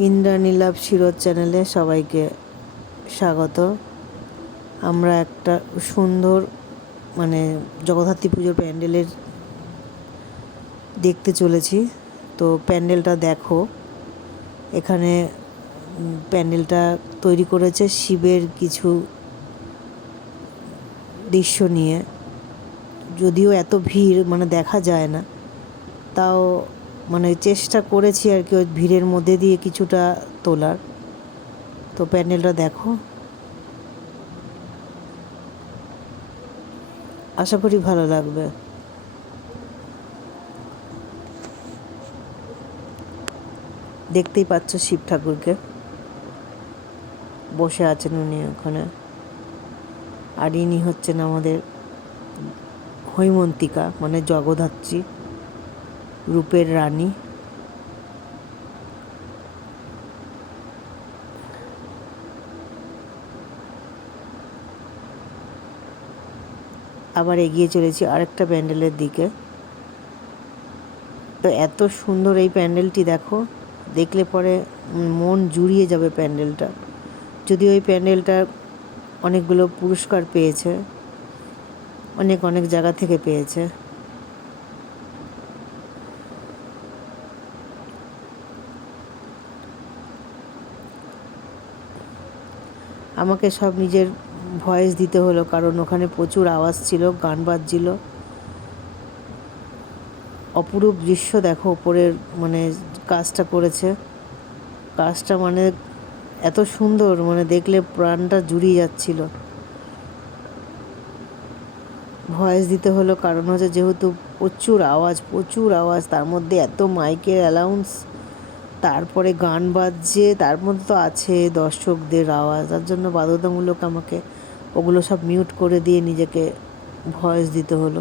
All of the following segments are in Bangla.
ইন্দ্রাণী লাভ শিরোর চ্যানেলে সবাইকে স্বাগত। আমরা একটা সুন্দর মানে জগদ্ধাত্রী পুজোর প্যান্ডেলের দেখতে চলেছি। তো প্যান্ডেলটা দেখো। এখানে প্যান্ডেলটা তৈরি করেছে শিবের কিছু দৃশ্য নিয়ে। যদিও এত ভিড় মানে দেখা যায় না। তাও মানে চেষ্টা করেছি আর কি ওই ভিড়ের মধ্যে দিয়ে কিছুটা তোলার। তো প্যান্ডেলটা দেখো। আশা করি ভালো লাগবে। দেখতেই পাচ্ছ শিব ঠাকুরকে। বসে আছেন উনি ওখানে। আর ইনি হচ্ছেন আমাদের হৈমন্তিকা মানে জগদ্ধাত্রী। রূপের রানী। আবার এগিয়ে চলেছি আরেকটা প্যান্ডেলের দিকে। তো এত সুন্দর এই প্যান্ডেলটি দেখো, দেখলে পরে মন জুড়িয়ে যাবে প্যান্ডেলটা। যদিও এই প্যান্ডেলটা অনেকগুলো পুরস্কার পেয়েছে, অনেক অনেক জায়গা থেকে পেয়েছে। আমাকে সব নিজের ভয়েস দিতে হলো, কারণ ওখানে প্রচুর আওয়াজ ছিল, গান বাজছিল। অপরূপ দৃশ্য দেখো, ওপরের মানে কাজটা করেছে। কাজটা মানে এত সুন্দর মানে দেখলে প্রাণটা জুড়িয়ে যাচ্ছিল। ভয়েস দিতে হলো, কারণ হচ্ছে যেহেতু প্রচুর আওয়াজ প্রচুর আওয়াজ, তার মধ্যে এত মাইকের অ্যালাউন্স। তারপরে গান বাজছে, তার মধ্যে তো আছে দর্শকদের আওয়াজ। তার জন্য বাধ্যতামূলক আমাকে ওগুলো সব মিউট করে দিয়ে নিজেকে ভয়েস দিতে হলো।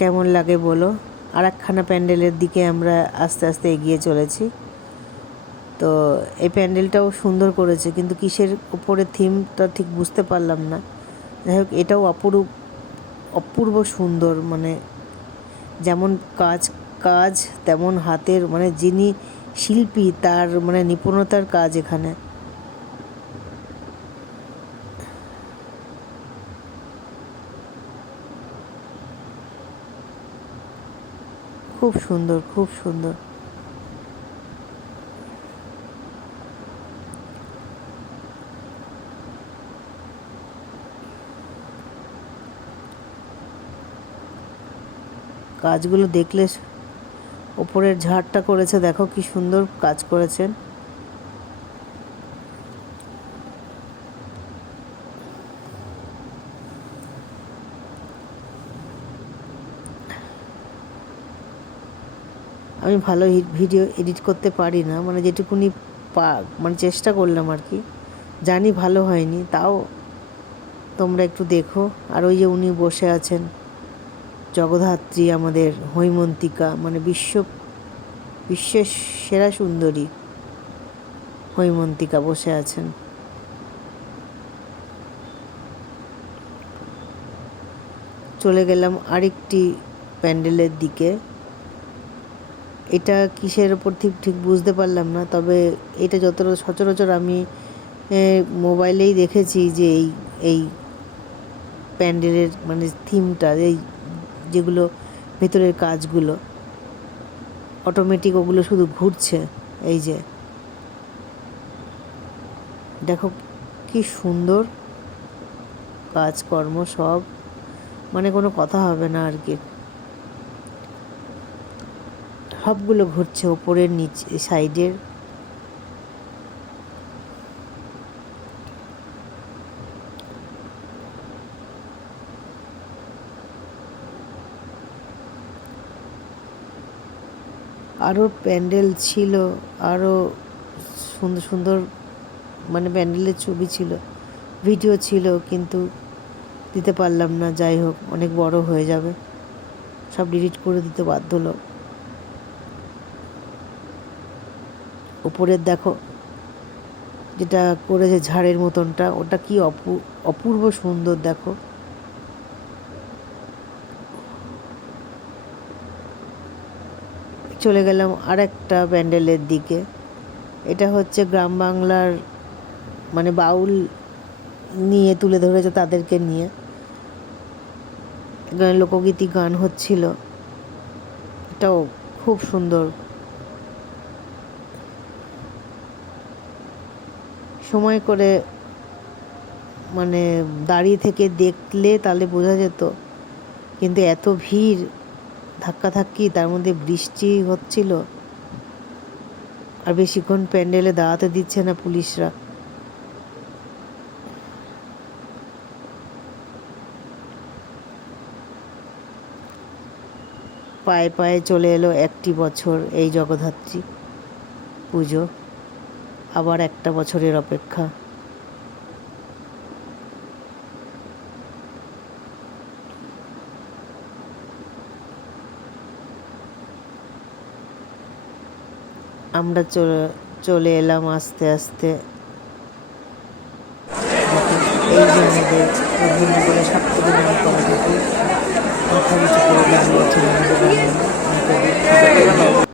কেমন লাগে বলো? আর একখানা প্যান্ডেলের দিকে আমরা আস্তে আস্তে এগিয়ে চলেছি। তো এই প্যান্ডেলটাও সুন্দর করেছে, কিন্তু কিসের উপরে থিমটা ঠিক বুঝতে পারলাম না। যাই হোক, এটাও অপরূপ, অপূর্ব সুন্দর মানে যেমন কাজ কাজ তেমন হাতের মানে যিনি শিল্পী, তার মানে নিপুণতার কাজ এখানে। খুব সুন্দর খুব সুন্দর। কাজগুলো দেখলে ওপরের ঝাড়টা করেছে, দেখো কি সুন্দর কাজ করেছেন। আমি ভালো ভিডিও এডিট করতে পারি না মানে যেটুকুনি পা মানে চেষ্টা করলাম আর কি। জানি ভালো হয়নি, তাও তোমরা একটু দেখো। আর ওই যে উনি বসে আছেন জগদ্ধাত্রী, আমাদের হৈমন্তিকা মানে বিশ্ব, বিশ্বের সেরা সুন্দরী হৈমন্তিকা বসে আছেন। চলে গেলাম আরেকটি প্যান্ডেলের দিকে। এটা কিসের ওপর ঠিক ঠিক বুঝতে পারলাম না, তবে এটা যতটা, সচরাচর আমি মোবাইলেই দেখেছি যে এই এই প্যান্ডেলের মানে থিমটা এই যেগুলো ভেতরের কাজগুলো অটোমেটিক ওগুলো শুধু ঘুরছে, এই যে। দেখো কি সুন্দর কাজকর্ম সব মানে কোনো কথা হবে না আর কি। সবগুলো ঘুরছে ওপরের নিচে, সাইডের। আরও প্যান্ডেল ছিল আরও সুন্দর সুন্দর মানে প্যান্ডেলের ছবি ছিল ভিডিও ছিল, কিন্তু দিতে পারলাম না, যাই হোক, অনেক বড় হয়ে যাবে। সব ডিলিট করে দিতে বাধ্য হলো উপরের দেখো, যেটা করেছে ঝাড়ের মতনটা, ওটা কি অপু, অপূর্ব সুন্দর দেখো। চলে গেলাম আর একটা প্যান্ডেলের দিকে। এটা হচ্ছে গ্রাম বাংলার মানে বাউল নিয়ে তুলে ধরেছে তাদেরকে নিয়ে। লোকগীতি গান হচ্ছিল। এটাও খুব সুন্দর। সময় করে মানে দাঁড়িয়ে থেকে দেখলে তাহলে বোঝা যেত, কিন্তু এত ভিড় ধাক্কাধাক্কি তার মধ্যে বৃষ্টি হচ্ছিল। আর বেশিক্ষণ প্যান্ডেলে দাঁড়াতে দিচ্ছে না পুলিশরা। পায়ে পায়ে চলে এলো একটি বছর এই জগদ্ধাত্রী। পুজো আবার একটা বছরের অপেক্ষা। আমরা চলে এলাম আস্তে আস্তে। এই জন্য সবথেকে করে সব থেকে করে